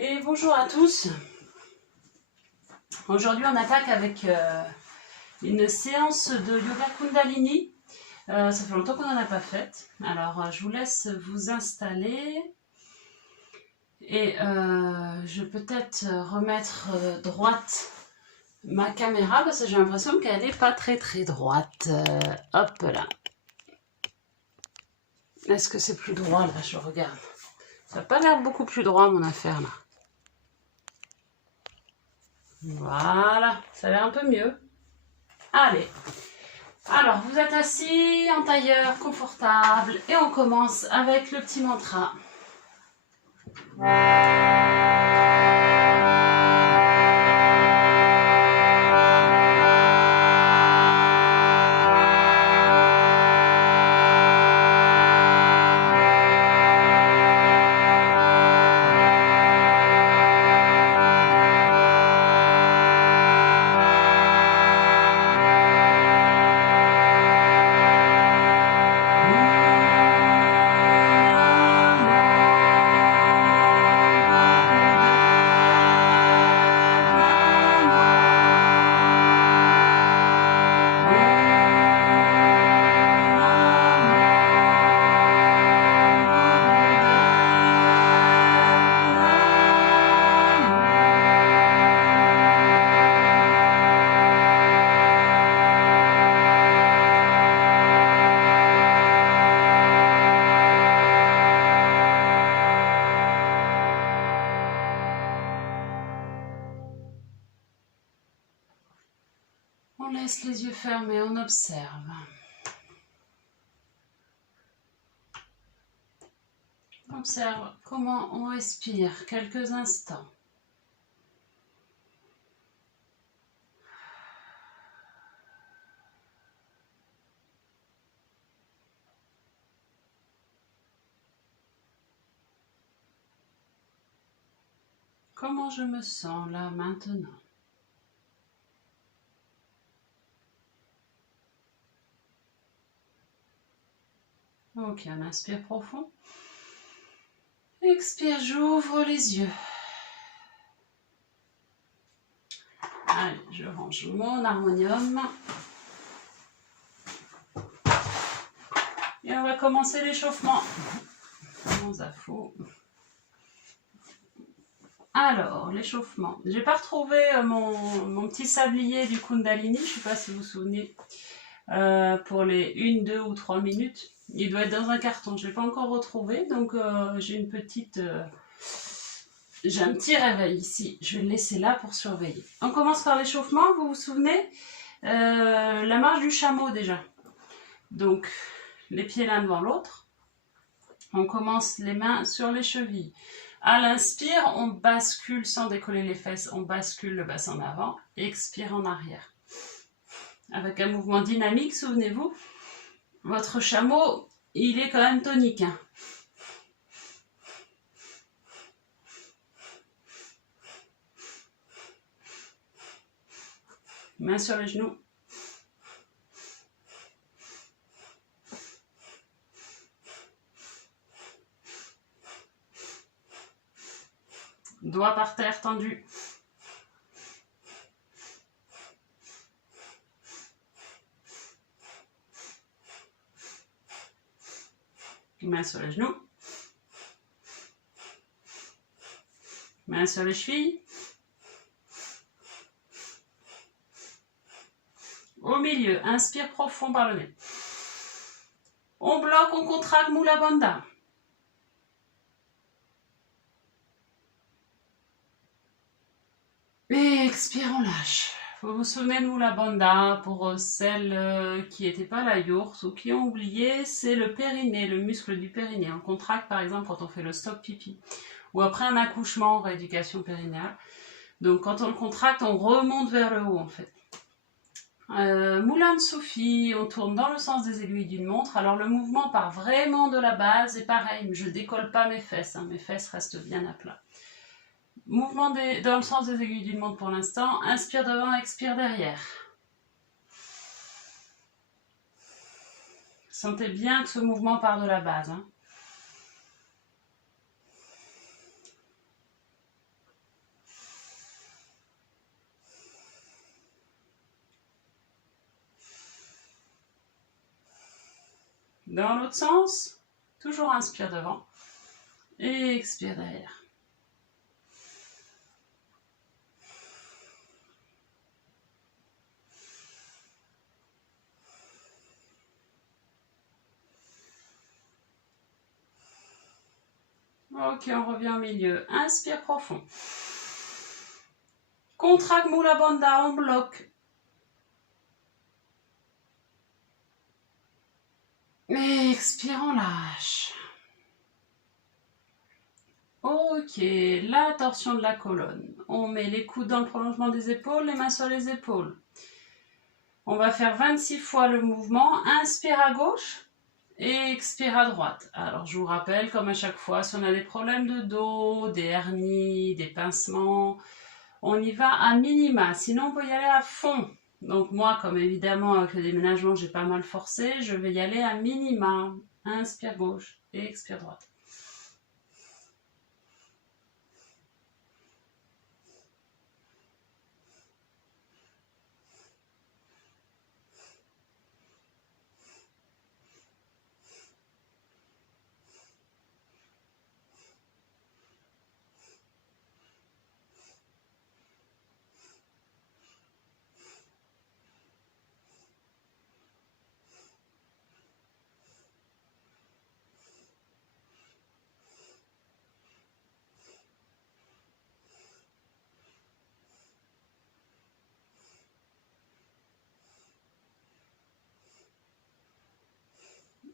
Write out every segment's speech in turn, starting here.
Et bonjour à tous. Aujourd'hui on attaque avec une séance de yoga Kundalini. Ça fait longtemps qu'on n'en a pas fait. Alors je vous laisse vous installer. Et je vais peut-être remettre droite ma caméra parce que j'ai l'impression qu'elle n'est pas très droite. Hop là. Est-ce que c'est plus droit là? Je regarde. Ça n'a pas l'air beaucoup plus droit mon affaire là. Voilà, ça a l'air un peu mieux. Allez, alors vous êtes assis en tailleur confortable et on commence avec le petit mantra. On laisse les yeux fermés, on observe. On observe comment on respire quelques instants. Comment je me sens là maintenant? Ok, on inspire profond. Expire, j'ouvre les yeux. Allez, je range mon harmonium. Et on va commencer l'échauffement. Mon zafou. Alors, l'échauffement. J'ai pas retrouvé mon petit sablier du Kundalini, je ne sais pas si vous vous souvenez, pour les 1, 2 ou 3 minutes. Il doit être dans un carton, je ne l'ai pas encore retrouvé, donc j'ai une petite... j'ai un petit réveil ici, je vais le laisser là pour surveiller. On commence par l'échauffement, vous vous souvenez, la marche du chameau déjà. Donc, les pieds l'un devant l'autre. On commence les mains sur les chevilles. À l'inspire, on bascule sans décoller les fesses, on bascule le bassin en avant, expire en arrière. Avec un mouvement dynamique, souvenez-vous, votre chameau, il est quand même tonique. Hein. Main sur les genoux. Doigts par terre tendus. Main sur les genoux. Main sur les chevilles. Au milieu, inspire profond par le nez. On bloque, on contracte Mula Bandha. Et expire, on lâche. Vous vous souvenez de Mula Bandha, pour celles qui n'étaient pas à la yourte ou qui ont oublié, c'est le périnée, le muscle du périnée. On contracte par exemple quand on fait le stop pipi ou après un accouchement, rééducation périnéale. Donc quand on le contracte, on remonte vers le haut en fait. Moulin de Sophie, on tourne dans le sens des aiguilles d'une montre. Alors le mouvement part vraiment de la base et pareil, je décolle pas mes fesses, hein, mes fesses restent bien à plat. Mouvement dans le sens des aiguilles d'une montre pour l'instant. Inspire devant, expire derrière. Sentez bien que ce mouvement part de la base. Hein. Dans l'autre sens, toujours inspire devant et expire derrière. Ok, on revient au milieu. Inspire profond. Contracte Mula Bandha, on bloque. Et expire, on lâche. Ok, la torsion de la colonne. On met les coudes dans le prolongement des épaules, les mains sur les épaules. On va faire 26 fois le mouvement. Inspire à gauche et expire à droite. Alors je vous rappelle, comme à chaque fois, si on a des problèmes de dos, des hernies, des pincements, on y va à minima. Sinon, on peut y aller à fond. Donc moi, comme évidemment avec le déménagement, j'ai pas mal forcé, je vais y aller à minima. Inspire gauche et expire droite.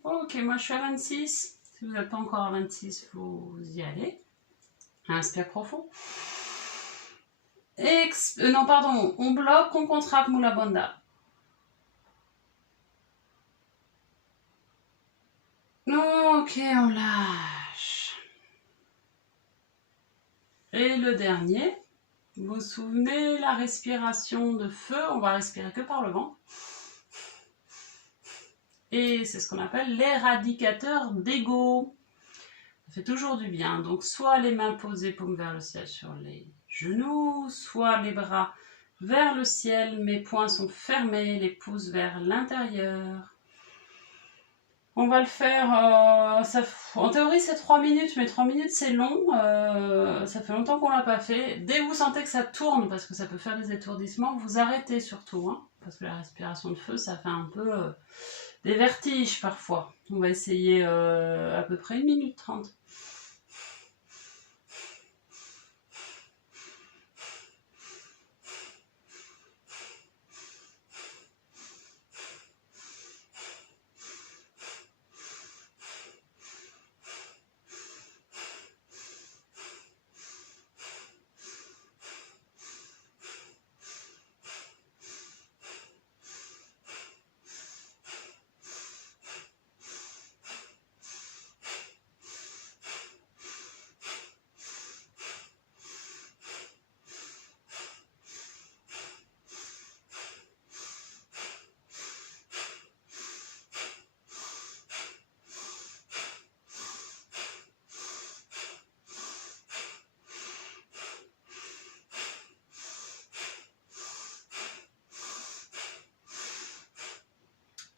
Ok, moi je suis à 26. Si vous n'êtes pas encore à 26, vous y allez. Inspire profond. Non, pardon, on bloque, on contracte Mula Bandha. Ok, on lâche. Et le dernier, vous vous souvenez, la respiration de feu, on va respirer que par le vent. Et c'est ce qu'on appelle l'éradicateur d'ego. Ça fait toujours du bien. Donc soit les mains posées, paumes vers le ciel sur les genoux, soit les bras vers le ciel, mes poings sont fermés, les pouces vers l'intérieur. On va le faire, en théorie c'est 3 minutes, mais 3 minutes c'est long, ça fait longtemps qu'on l'a pas fait. Dès que vous sentez que ça tourne, parce que ça peut faire des étourdissements, vous arrêtez surtout, hein, parce que la respiration de feu ça fait un peu des vertiges parfois. On va essayer à peu près 1 minute 30.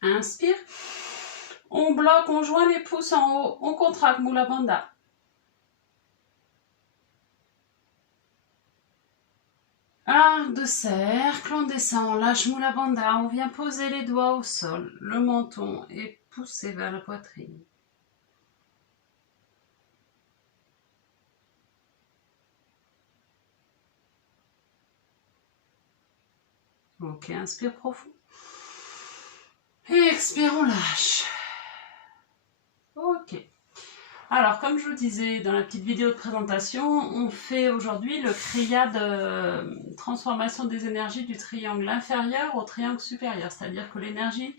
Inspire, on bloque, on joint les pouces en haut, on contracte Mula Bandha. Arc de cercle, on descend, on lâche Mula Bandha, on vient poser les doigts au sol, le menton est poussé vers la poitrine. Ok, inspire profond. Et expire, on lâche. Ok. Alors, comme je vous disais dans la petite vidéo de présentation, on fait aujourd'hui le kriya de transformation des énergies du triangle inférieur au triangle supérieur. C'est-à-dire que l'énergie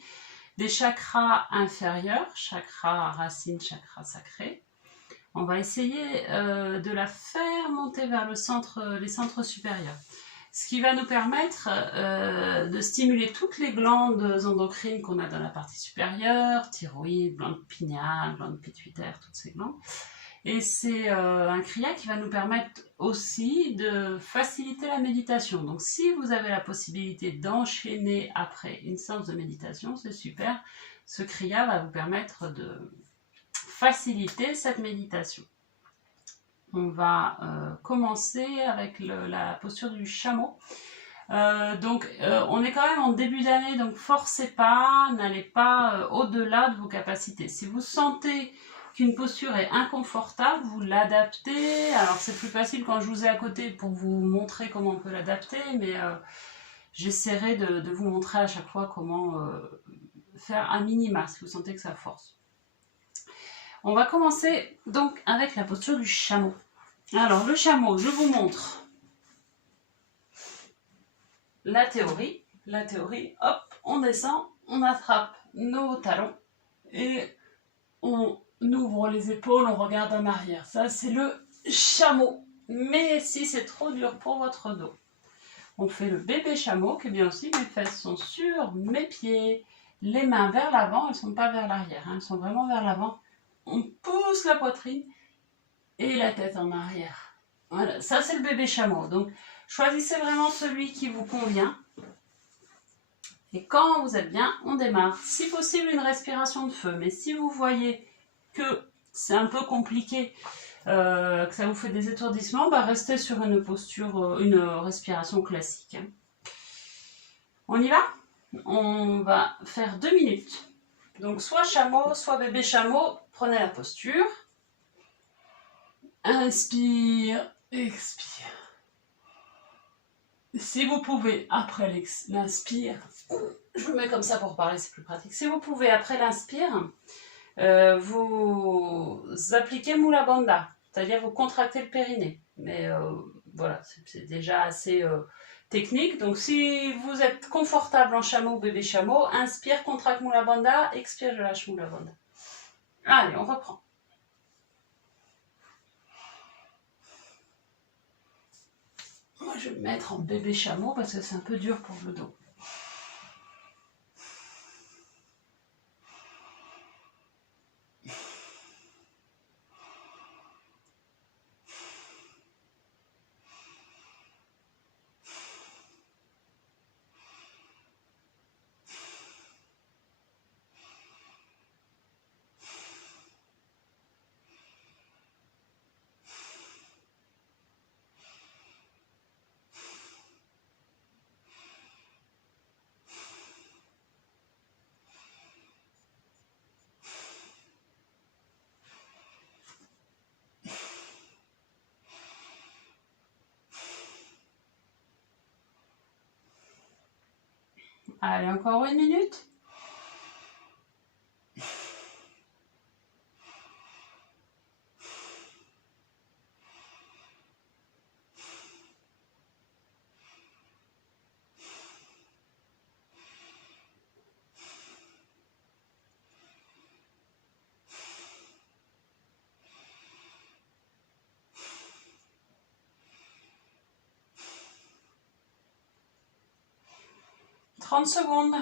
des chakras inférieurs, chakra racine, chakra sacré, on va essayer de la faire monter vers le centre, les centres supérieurs. Ce qui va nous permettre de stimuler toutes les glandes endocrines qu'on a dans la partie supérieure, thyroïde, glande pinéale, glande pituitaire, toutes ces glandes. Et c'est un kriya qui va nous permettre aussi de faciliter la méditation. Donc si vous avez la possibilité d'enchaîner après une séance de méditation, c'est super. Ce kriya va vous permettre de faciliter cette méditation. On va commencer avec la posture du chameau. On est quand même en début d'année, donc forcez pas, n'allez pas au-delà de vos capacités. Si vous sentez qu'une posture est inconfortable, vous l'adaptez. Alors c'est plus facile quand je vous ai à côté pour vous montrer comment on peut l'adapter, mais j'essaierai de vous montrer à chaque fois comment faire un minima si vous sentez que ça force. On va commencer donc avec la posture du chameau. Alors le chameau, je vous montre la théorie. La théorie, hop, on descend, on attrape nos talons et on ouvre les épaules, on regarde en arrière. Ça c'est le chameau. Mais si c'est trop dur pour votre dos, on fait le bébé chameau qui est bien aussi. Mes fesses sont sur mes pieds, les mains vers l'avant, elles ne sont pas vers l'arrière, elles sont vraiment vers l'avant. On pousse la poitrine et la tête en arrière. Voilà, ça c'est le bébé chameau. Donc choisissez vraiment celui qui vous convient. Et quand vous êtes bien, on démarre. Si possible, une respiration de feu. Mais si vous voyez que c'est un peu compliqué, que ça vous fait des étourdissements, restez sur une posture, une respiration classique. On y va? On va faire 2 minutes. Donc soit chameau, soit bébé chameau. Prenez la posture. Inspire, expire. Si vous pouvez, après l'inspire, je vous mets comme ça pour parler, c'est plus pratique. Si vous pouvez, après l'inspire, vous appliquez Mula Bandha, c'est-à-dire vous contractez le périnée. Mais voilà, c'est déjà assez technique. Donc si vous êtes confortable en chameau ou bébé chameau, inspire, contracte Mula Bandha, expire, je lâche Mula Bandha. Allez, on reprend. Moi, je vais me mettre en bébé chameau parce que c'est un peu dur pour le dos. Allez, encore 1 minute. « 30 secondes.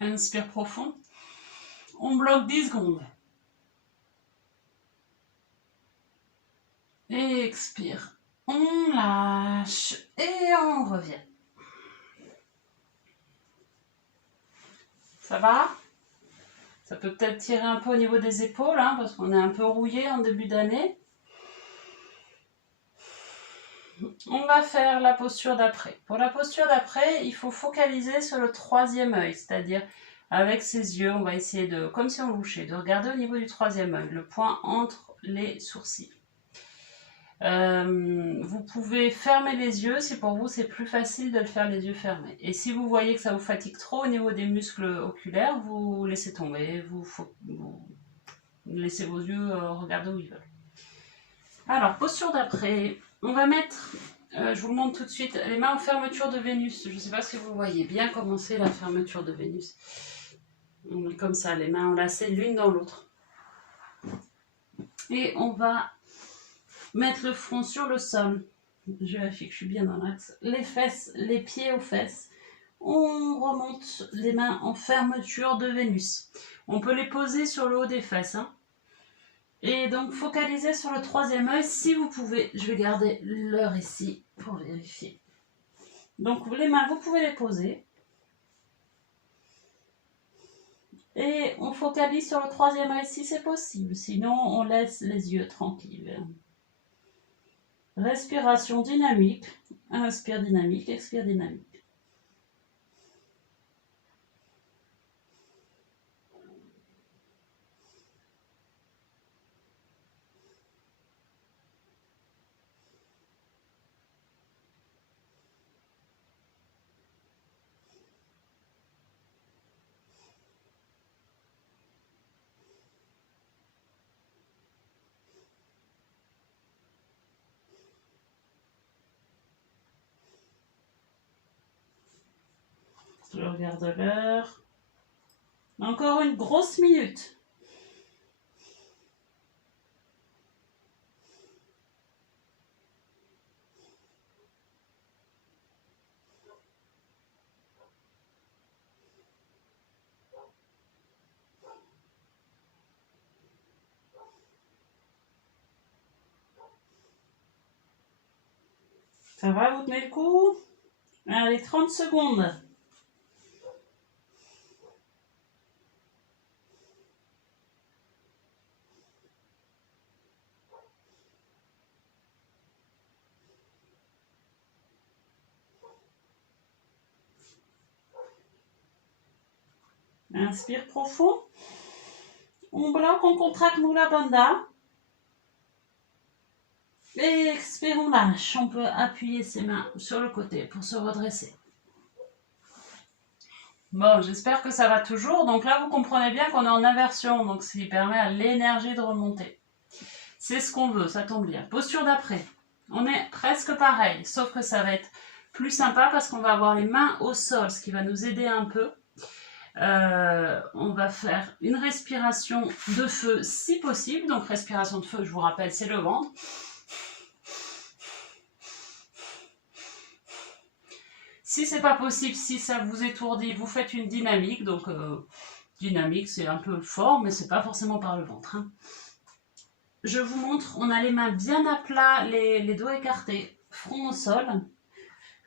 Inspire profond. On bloque 10 secondes. Expire. On lâche et on revient. Ça va? Ça peut peut-être tirer un peu au niveau des épaules, hein, parce qu'on est un peu rouillé en début d'année. On va faire la posture d'après. Pour la posture d'après, il faut focaliser sur le 3e œil, c'est-à-dire avec ses yeux, on va essayer de, comme si on louchait, de regarder au niveau du 3e œil, le point entre les sourcils. Vous pouvez fermer les yeux si pour vous c'est plus facile de le faire les yeux fermés. Et si vous voyez que ça vous fatigue trop au niveau des muscles oculaires, vous laissez tomber, vous laissez vos yeux regarder où ils veulent. Alors, posture d'après, on va mettre, je vous le montre tout de suite, les mains en fermeture de Vénus. Je ne sais pas si vous voyez bien comment c'est la fermeture de Vénus. On met comme ça, les mains enlacées l'une dans l'autre. Et on va mettre le front sur le sol. Je vérifie que je suis bien dans l'axe. Les fesses, les pieds aux fesses. on remonte les mains en fermeture de Vénus. On peut les poser sur le haut des fesses. Hein. Et donc, focalisez sur le troisième œil si vous pouvez. Je vais garder l'heure ici pour vérifier. Donc, les mains, vous pouvez les poser. Et on focalise sur le troisième œil si c'est possible. Sinon, on laisse les yeux tranquilles. Respiration dynamique. Inspire dynamique, expire dynamique. Je regarde l'heure. Encore une grosse minute. Ça va, vous tenez le coup? Allez, 30 secondes. Inspire profond. On bloque, on contracte Mula Bandha. Et expire, on lâche. On peut appuyer ses mains sur le côté pour se redresser. Bon, j'espère que ça va toujours. Donc là, vous comprenez bien qu'on est en inversion. Donc, ce qui permet à l'énergie de remonter. C'est ce qu'on veut, ça tombe bien. Posture d'après. On est presque pareil, sauf que ça va être plus sympa parce qu'on va avoir les mains au sol, ce qui va nous aider un peu. On va faire une respiration de feu si possible. Donc respiration de feu, je vous rappelle, c'est le ventre. Si c'est pas possible, si ça vous étourdit, vous faites une dynamique. Donc dynamique, c'est un peu fort, mais c'est pas forcément par le ventre. Hein. Je vous montre, on a les mains bien à plat, les doigts écartés, front au sol.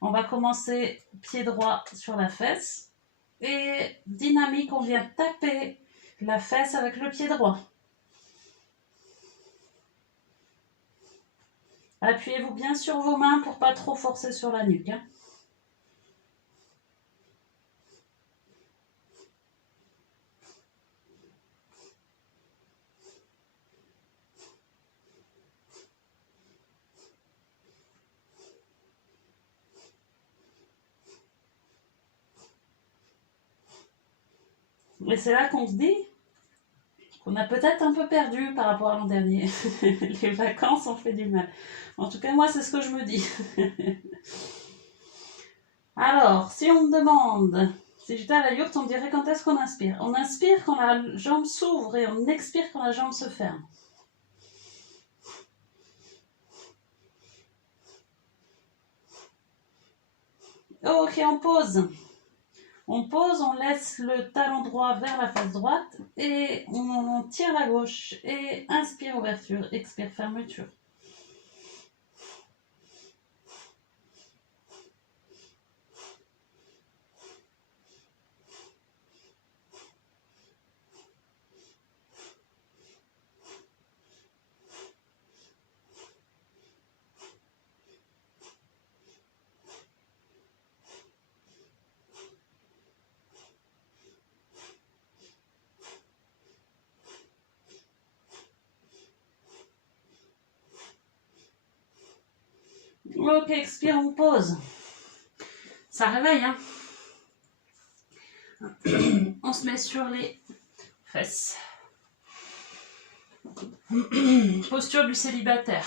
On va commencer pied droit sur la fesse. Et dynamique, on vient taper la fesse avec le pied droit. Appuyez-vous bien sur vos mains pour pas trop forcer sur la nuque. Hein. Et c'est là qu'on se dit qu'on a peut-être un peu perdu par rapport à l'an dernier. Les vacances ont fait du mal. En tout cas, moi, c'est ce que je me dis. Alors, si on me demande, si j'étais à la yourte, on me dirait quand est-ce qu'on inspire. On inspire quand la jambe s'ouvre et on expire quand la jambe se ferme. Ok, on pose. On pose, on laisse le talon droit vers la face droite et on tire la gauche. Et inspire, ouverture, expire, fermeture. Ok, expire, on pose. Ça réveille, hein. On se met sur les fesses. Posture du célibataire.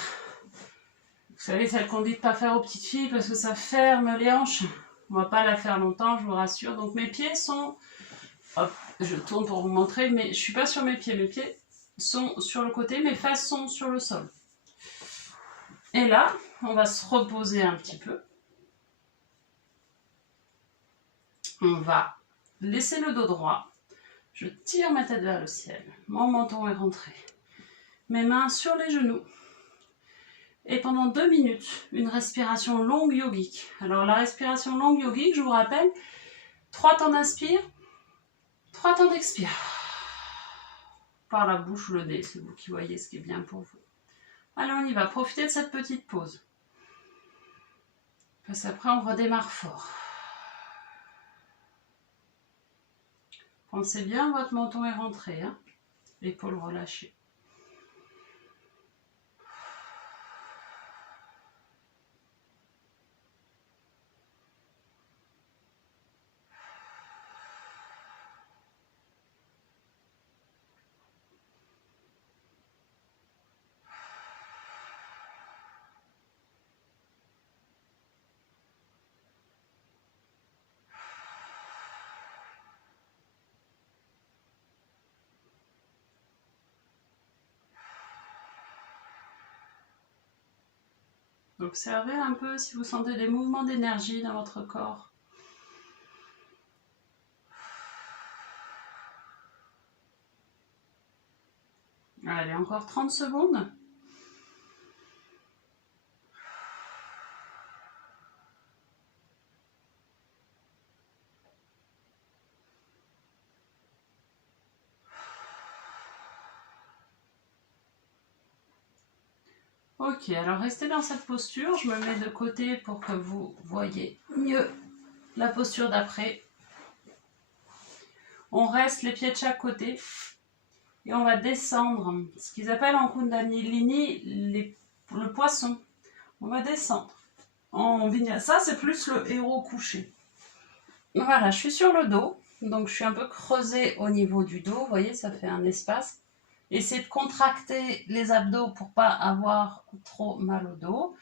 Vous savez, celle qu'on dit de ne pas faire aux petites filles parce que ça ferme les hanches. On ne va pas la faire longtemps, je vous rassure. Donc mes pieds sont... Hop, je tourne pour vous montrer, mais je ne suis pas sur mes pieds. Mes pieds sont sur le côté, mes fesses sont sur le sol. Et là, on va se reposer un petit peu. On va laisser le dos droit. Je tire ma tête vers le ciel. Mon menton est rentré. Mes mains sur les genoux. Et pendant 2 minutes, une respiration longue yogique. Alors la respiration longue yogique, je vous rappelle, 3 temps d'inspire, 3 temps d'expire. Par la bouche ou le nez, c'est vous qui voyez ce qui est bien pour vous. Allez, on y va. Profitez de cette petite pause. Parce qu'après, on redémarre fort. Pensez bien, votre menton est rentré. Hein, épaules relâchées. Observez un peu si vous sentez des mouvements d'énergie dans votre corps. Allez, encore 30 secondes. Ok, alors restez dans cette posture. Je me mets de côté pour que vous voyez mieux la posture d'après. On reste les pieds de chaque côté. Et on va descendre, ce qu'ils appellent en Kundalini le poisson. On va descendre en vinyasa, c'est plus le héros couché. Voilà, je suis sur le dos, donc je suis un peu creusée au niveau du dos. Vous voyez, ça fait un espace. Essayez de contracter les abdos pour pas avoir trop mal au dos.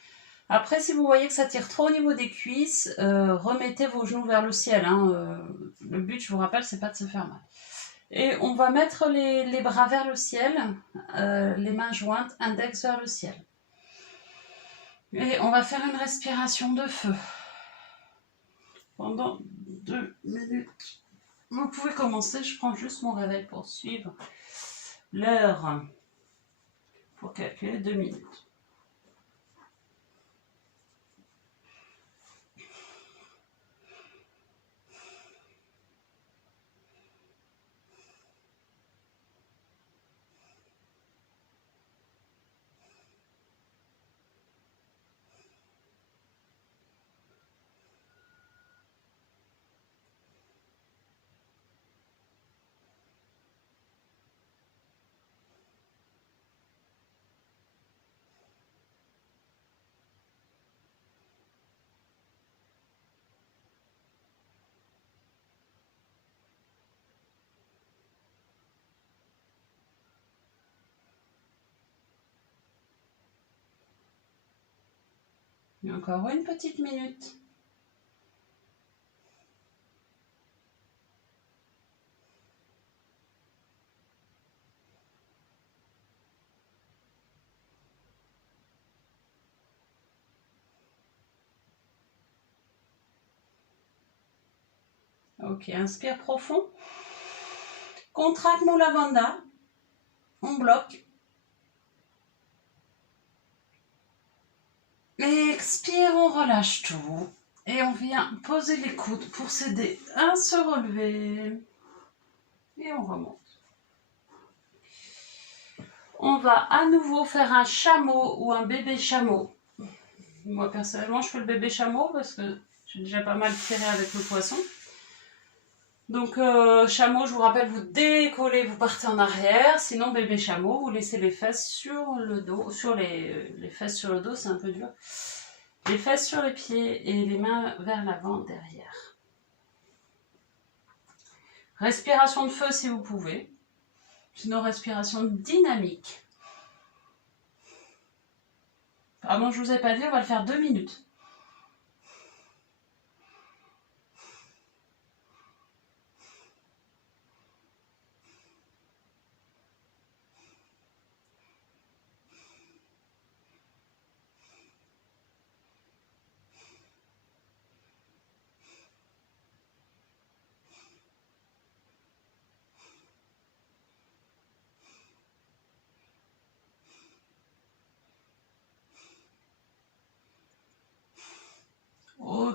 Après, si vous voyez que ça tire trop au niveau des cuisses, remettez vos genoux vers le ciel. Hein. Le but, je vous rappelle, c'est pas de se faire mal. Et on va mettre les bras vers le ciel, les mains jointes, index vers le ciel. Et on va faire une respiration de feu pendant 2 minutes. Vous pouvez commencer, je prends juste mon réveil pour suivre l'heure, pour calculer 2 minutes. Et encore une petite minute. Ok, inspire profond. Contracte Mula Bandha. On bloque. Et expire, on relâche tout. Et on vient poser les coudes pour s'aider à se relever. Et on remonte. On va à nouveau faire un chameau ou un bébé chameau. Moi, personnellement, je fais le bébé chameau parce que j'ai déjà pas mal tiré avec le poisson. Donc, chameau, je vous rappelle, vous décollez, vous partez en arrière. Sinon, bébé chameau, vous laissez les fesses sur le dos. Sur les fesses sur le dos, c'est un peu dur. Les fesses sur les pieds et les mains vers l'avant, derrière. Respiration de feu si vous pouvez. Sinon, respiration dynamique. Pardon, je ne vous ai pas dit, on va le faire 2 minutes.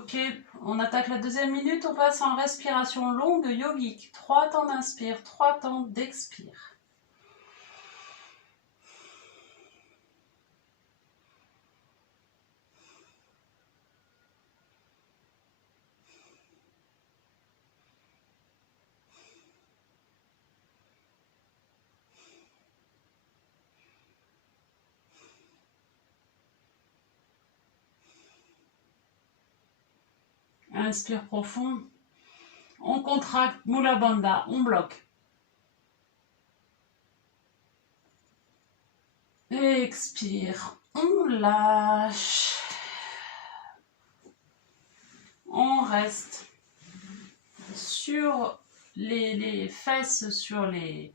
Ok, on attaque la deuxième minute, on passe en respiration longue yogique. 3 temps d'inspire, 3 temps d'expire. Inspire profond. On contracte Mula Bandha, on bloque. Expire, on lâche. On reste sur les fesses, sur les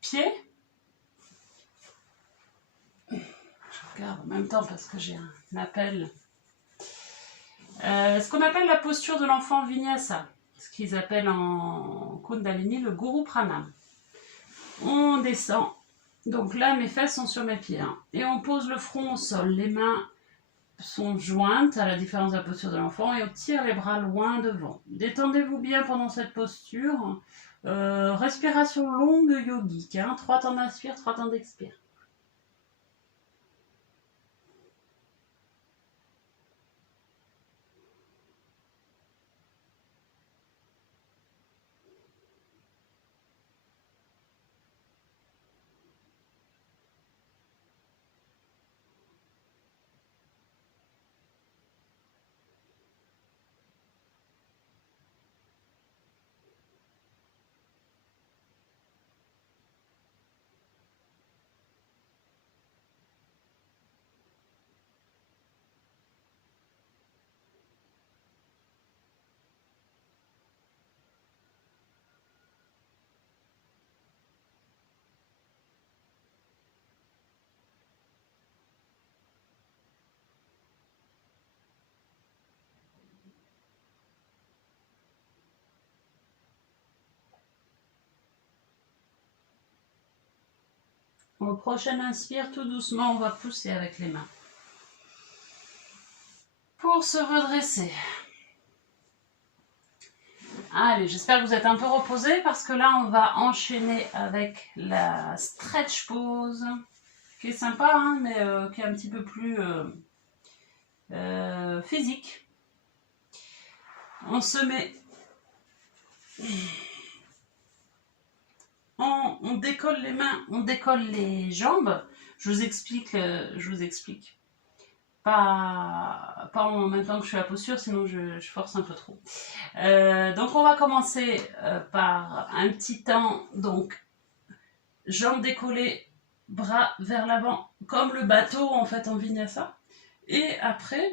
pieds. Je regarde en même temps parce que j'ai un appel. Ce qu'on appelle la posture de l'enfant vinyasa, ce qu'ils appellent en Kundalini le Guru Pranam. On descend, donc là mes fesses sont sur mes pieds, hein, et on pose le front au sol, les mains sont jointes à la différence de la posture de l'enfant et on tire les bras loin devant. Détendez-vous bien pendant cette posture. Respiration longue yogique, hein, 3 temps d'inspire, 3 temps d'expire. Au prochain inspire, tout doucement, on va pousser avec les mains. Pour se redresser. Allez, j'espère que vous êtes un peu reposés parce que là, on va enchaîner avec la stretch pose, qui est sympa, hein, mais qui est un petit peu plus physique. On se met... On décolle les mains, on décolle les jambes. Je vous explique. Pas en même temps que je fais la posture, sinon je force un peu trop. Donc on va commencer par un petit temps, donc jambes décollées, bras vers l'avant, comme le bateau en fait en vinyasa. Et après,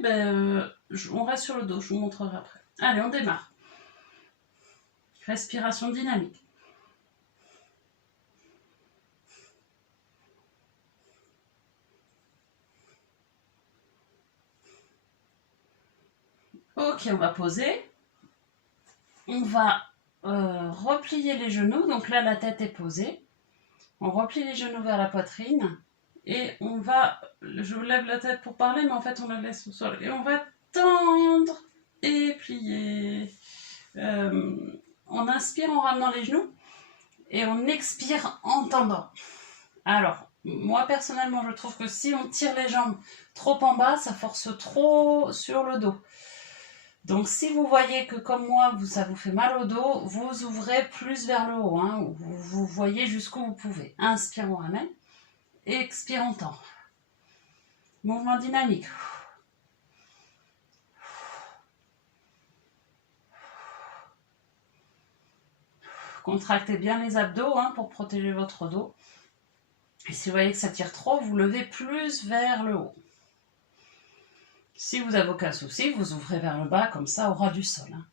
on reste sur le dos, je vous montrerai après. Allez, on démarre. Respiration dynamique. Ok, on va poser. On va replier les genoux. Donc là, la tête est posée. On replie les genoux vers la poitrine. Et on va... Je lève la tête pour parler, mais en fait, on la laisse au sol. Et on va tendre et plier. On inspire en ramenant les genoux. Et on expire en tendant. Alors, moi, personnellement, je trouve que si on tire les jambes trop en bas, ça force trop sur le dos. Donc si vous voyez que comme moi, ça vous fait mal au dos, vous ouvrez plus vers le haut. Hein, vous voyez jusqu'où vous pouvez. Inspire, on ramène. Expire, on tend. Mouvement dynamique. Contractez bien les abdos hein, pour protéger votre dos. Et si vous voyez que ça tire trop, vous levez plus vers le haut. Si vous n'avez aucun souci, vous ouvrez vers le bas, comme ça, au ras du sol. Hein.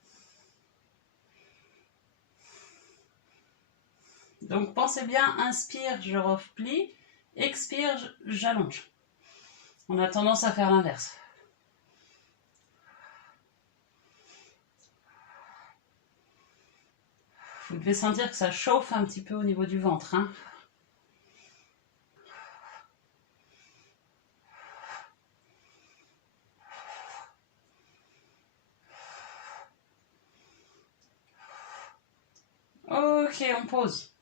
Donc pensez bien, inspire, je replie, expire, j'allonge. On a tendance à faire l'inverse. Vous devez sentir que ça chauffe un petit peu au niveau du ventre. Hein. Ok, on pose.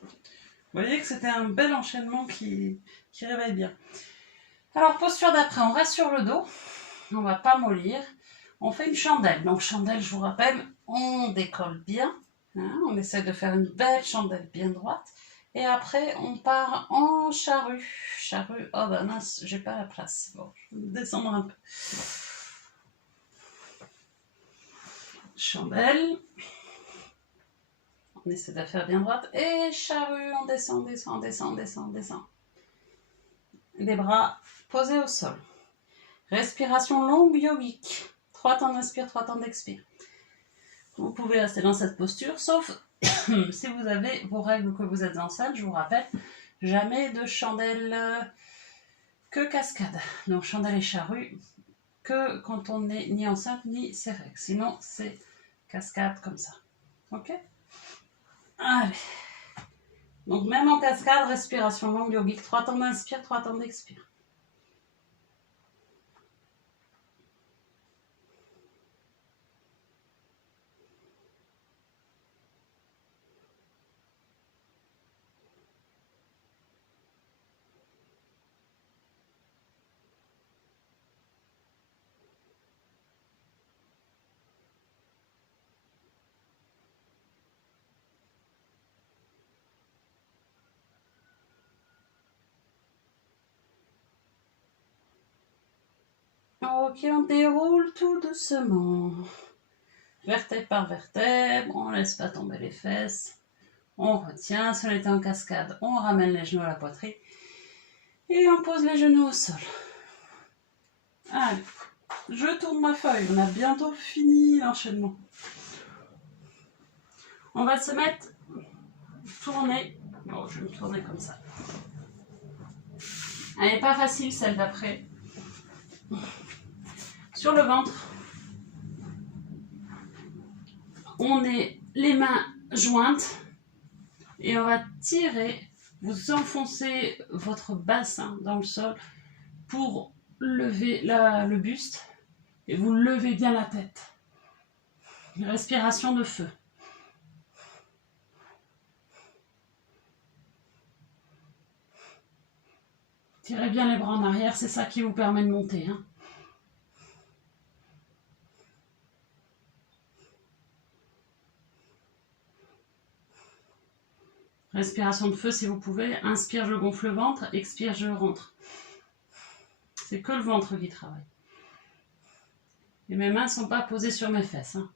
Vous voyez que c'était un bel enchaînement qui réveille bien. Alors, posture d'après, on reste sur le dos. On ne va pas mollir. On fait une chandelle. Donc, chandelle, je vous rappelle, on décolle bien. Hein, on essaie de faire une belle chandelle bien droite. Et après, on part en charrue. Charrue, oh ben mince, j'ai pas la place. Bon, je vais descendre un peu. Chandelle. On essaie de faire bien droite. Et charrue, on descend, descend, descend, descend, descend. Les bras posés au sol. Respiration longue yogique. 3 temps d'inspire, 3 temps d'expire. Vous pouvez rester dans cette posture, sauf si vous avez vos règles ou que vous êtes enceinte. Je vous rappelle, jamais de chandelle que cascade. Donc chandelle et charrue que quand on n'est ni enceinte ni ses règles. Sinon, c'est cascade comme ça. Ok? Allez. Donc même en cascade, respiration longue yogique. 3 temps d'inspire, 3 temps d'expire. Ok, on déroule tout doucement. Vertèbre par vertèbre, on ne laisse pas tomber les fesses. On retient, si on était en cascade, on ramène les genoux à la poitrine. Et on pose les genoux au sol. Allez, je tourne ma feuille, on a bientôt fini l'enchaînement. On va se mettre tourner. Bon, je vais me tourner comme ça. Elle n'est pas facile celle d'après. Sur le ventre, on est les mains jointes et on va tirer, vous enfoncez votre bassin dans le sol pour lever le buste et vous levez bien la tête. Une respiration de feu. Tirez bien les bras en arrière, c'est ça qui vous permet de monter. Hein. Respiration de feu si vous pouvez. Inspire, je gonfle le ventre. Expire, je rentre. C'est que le ventre qui travaille. Et mes mains ne sont pas posées sur mes fesses. Hein.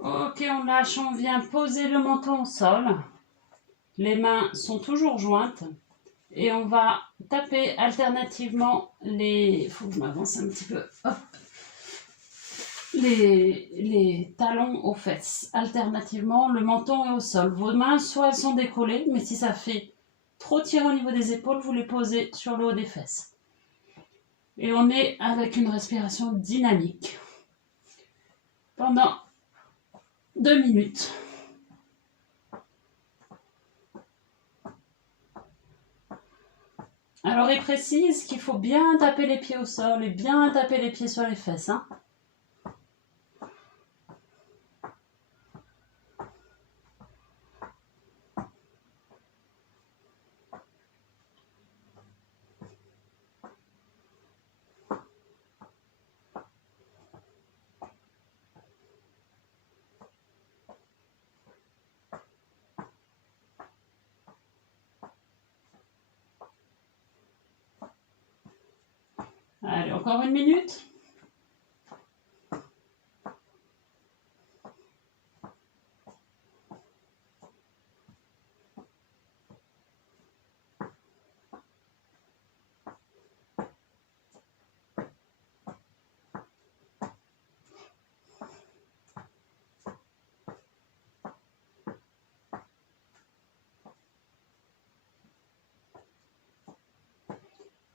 Ok, on lâche, on vient poser le menton au sol. Les mains sont toujours jointes. Et on va taper alternativement les... Il faut que je m'avance un petit peu. Hop. Les talons aux fesses. Alternativement, le menton est au sol. Vos mains, soit elles sont décollées, mais si ça fait trop tirer au niveau des épaules, vous les posez sur le haut des fesses. Et on est avec une respiration dynamique. Pendant 2 minutes. Alors, il précise qu'il faut bien taper les pieds au sol et bien taper les pieds sur les fesses. Hein. Allez, encore 1 minute.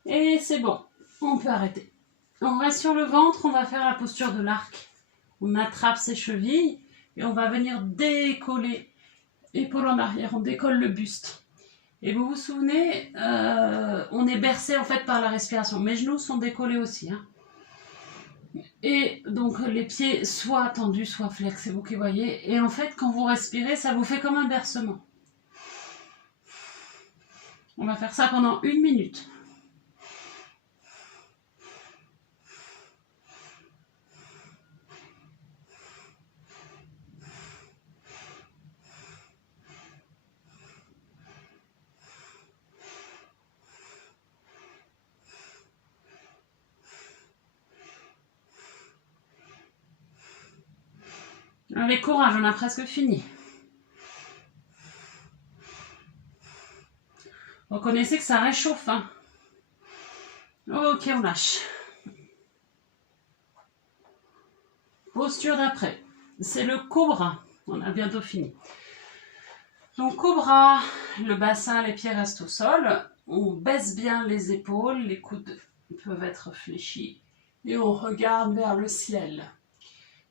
Et c'est bon, on peut arrêter. On reste sur le ventre, on va faire la posture de l'arc. On attrape ses chevilles Et on va venir décoller, épaule en arrière, on décolle le buste. Et vous vous souvenez, on est bercé en fait par la respiration. Mes genoux sont décollés aussi. Hein. Et donc les pieds soit tendus, soit flex, c'est vous qui voyez. Et en fait, quand vous respirez, ça vous fait comme un bercement. On va faire ça pendant 1 minute. Avec courage, on a presque fini. Reconnaissez que ça réchauffe. Hein. Ok, on lâche. Posture d'après. C'est le cobra. On a bientôt fini. Donc cobra, le bassin, les pieds restent au sol. On baisse bien les épaules, les coudes peuvent être fléchis. Et on regarde vers le ciel.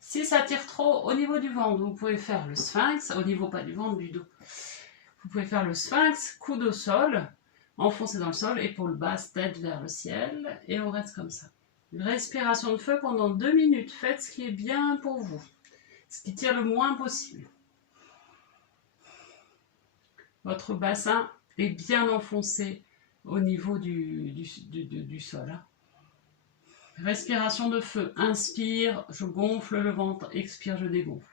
Si ça tire trop au niveau du ventre, vous pouvez faire le sphinx, au niveau pas du ventre, du dos. Vous pouvez faire le sphinx, coude au sol, enfoncé dans le sol, épaule basse, tête vers le ciel, et on reste comme ça. Une respiration de feu pendant 2 minutes. Faites ce qui est bien pour vous, ce qui tire le moins possible. Votre bassin est bien enfoncé au niveau du sol. Hein. Respiration de feu. Inspire, je gonfle le ventre. Expire, je dégonfle.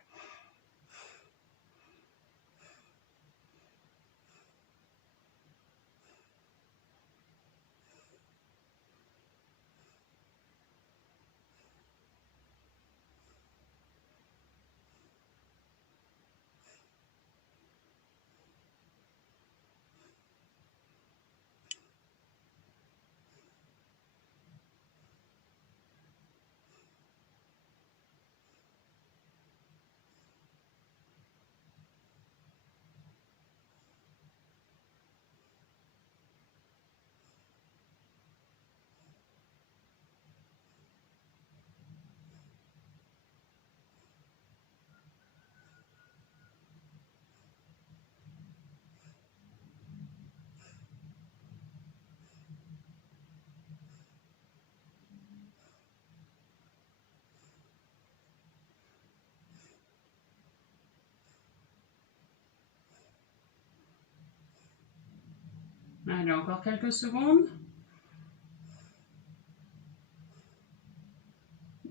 Allez, encore quelques secondes.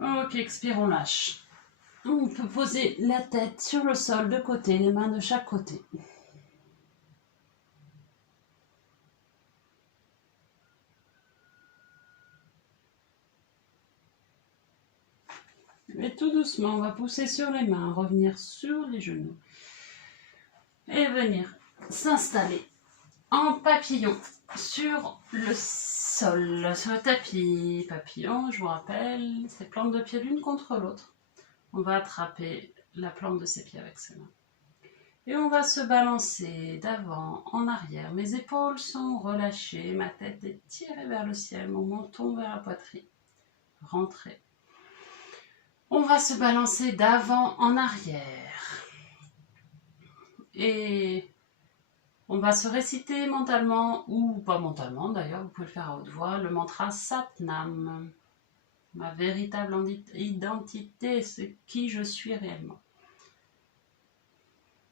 Ok, expire, on lâche. On peut poser la tête sur le sol de côté, les mains de chaque côté. Et tout doucement, on va pousser sur les mains, revenir sur les genoux. Et venir s'installer en papillon sur le sol, sur le tapis. Papillon, je vous rappelle, c'est plantes de pied l'une contre l'autre. On va attraper la plante de ses pieds avec ses mains. Et on va se balancer d'avant en arrière. Mes épaules sont relâchées, ma tête est tirée vers le ciel, mon menton vers la poitrine. Rentrez. On va se balancer d'avant en arrière. Et on va se réciter mentalement, ou pas mentalement d'ailleurs, vous pouvez le faire à haute voix, le mantra Satnam. Ma véritable identité, c'est qui je suis réellement.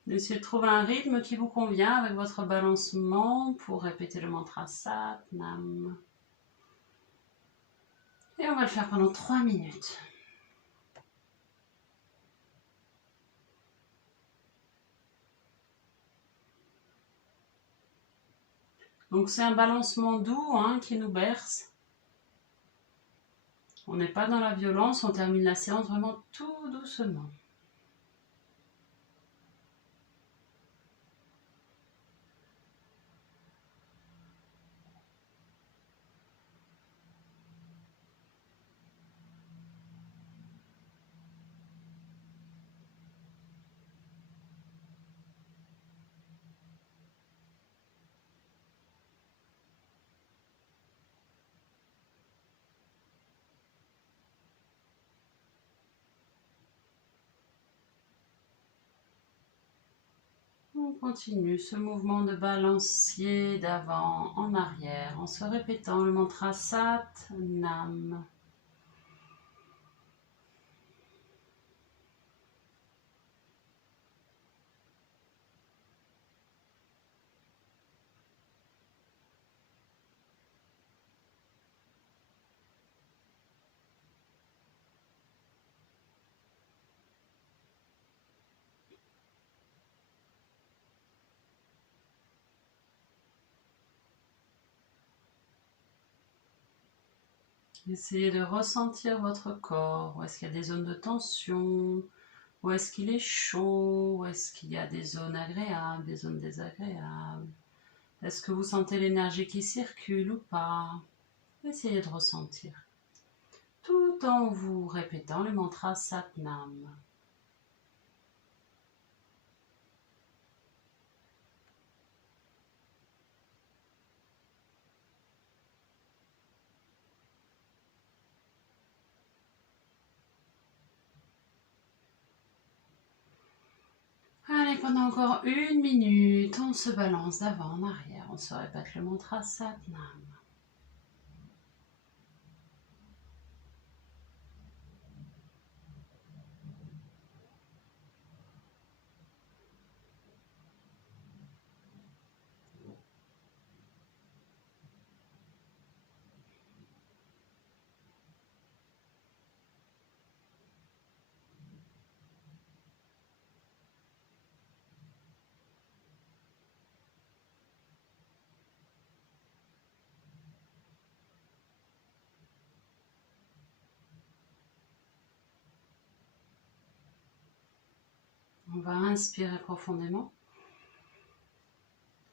Essayez de trouver un rythme qui vous convient avec votre balancement pour répéter le mantra Satnam. Et on va le faire pendant 3 minutes. Donc c'est un balancement doux hein, qui nous berce. On n'est pas dans la violence, on termine la séance vraiment tout doucement. On continue ce mouvement de balancier d'avant en arrière en se répétant le mantra Sat Nam. Essayez de ressentir votre corps. Où est-ce qu'il y a des zones de tension? Où est-ce qu'il est chaud? Où est-ce qu'il y a des zones agréables, des zones désagréables? Est-ce que vous sentez l'énergie qui circule ou pas? Essayez de ressentir. Tout en vous répétant le mantra Sat Nam. Allez, pendant encore 1 minute, on se balance d'avant en arrière. On se répète le mantra Sat Nam. On va inspirer profondément.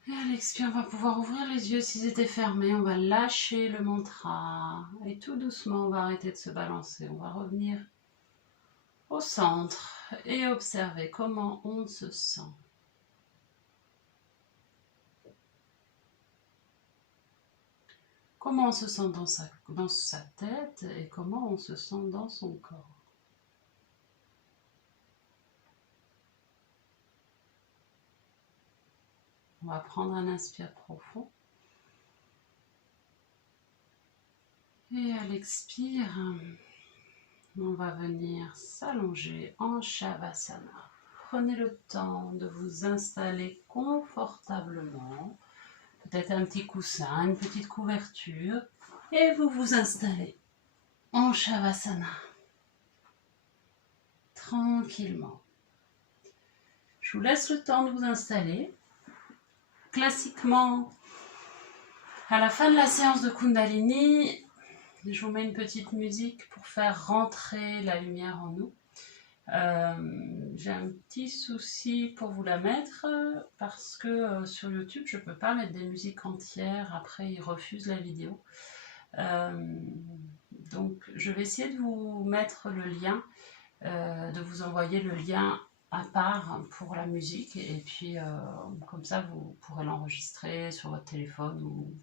Et à l'expire, on va pouvoir ouvrir les yeux s'ils étaient fermés. On va lâcher le mantra. Et tout doucement, on va arrêter de se balancer. On va revenir au centre et observer comment on se sent. Comment on se sent dans sa tête et comment on se sent dans son corps. On va prendre un inspire profond. Et à l'expire, on va venir s'allonger en Shavasana. Prenez le temps de vous installer confortablement. Peut-être un petit coussin, une petite couverture. Et vous vous installez en Shavasana. Tranquillement. Je vous laisse le temps de vous installer. Classiquement, à la fin de la séance de Kundalini, je vous mets une petite musique pour faire rentrer la lumière en nous. J'ai un petit souci pour vous la mettre parce que sur YouTube, je ne peux pas mettre des musiques entières. Après, ils refusent la vidéo. Donc, je vais essayer de vous mettre le lien, de vous envoyer le lien à part pour la musique et puis comme ça vous pourrez l'enregistrer sur votre téléphone ou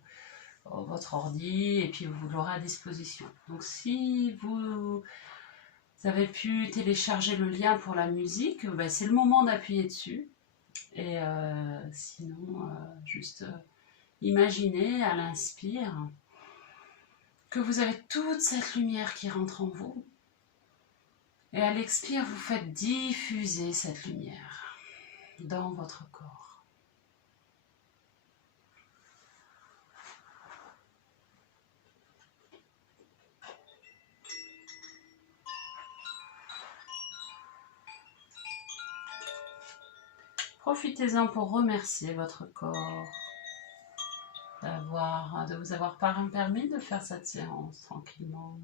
votre ordi et puis vous l'aurez à disposition. Donc si vous avez pu télécharger le lien pour la musique, ben, c'est le moment d'appuyer dessus et sinon juste imaginez à l'inspire que vous avez toute cette lumière qui rentre en vous. Et à l'expire, vous faites diffuser cette lumière dans votre corps. Profitez-en pour remercier votre corps de vous avoir permis de faire cette séance tranquillement.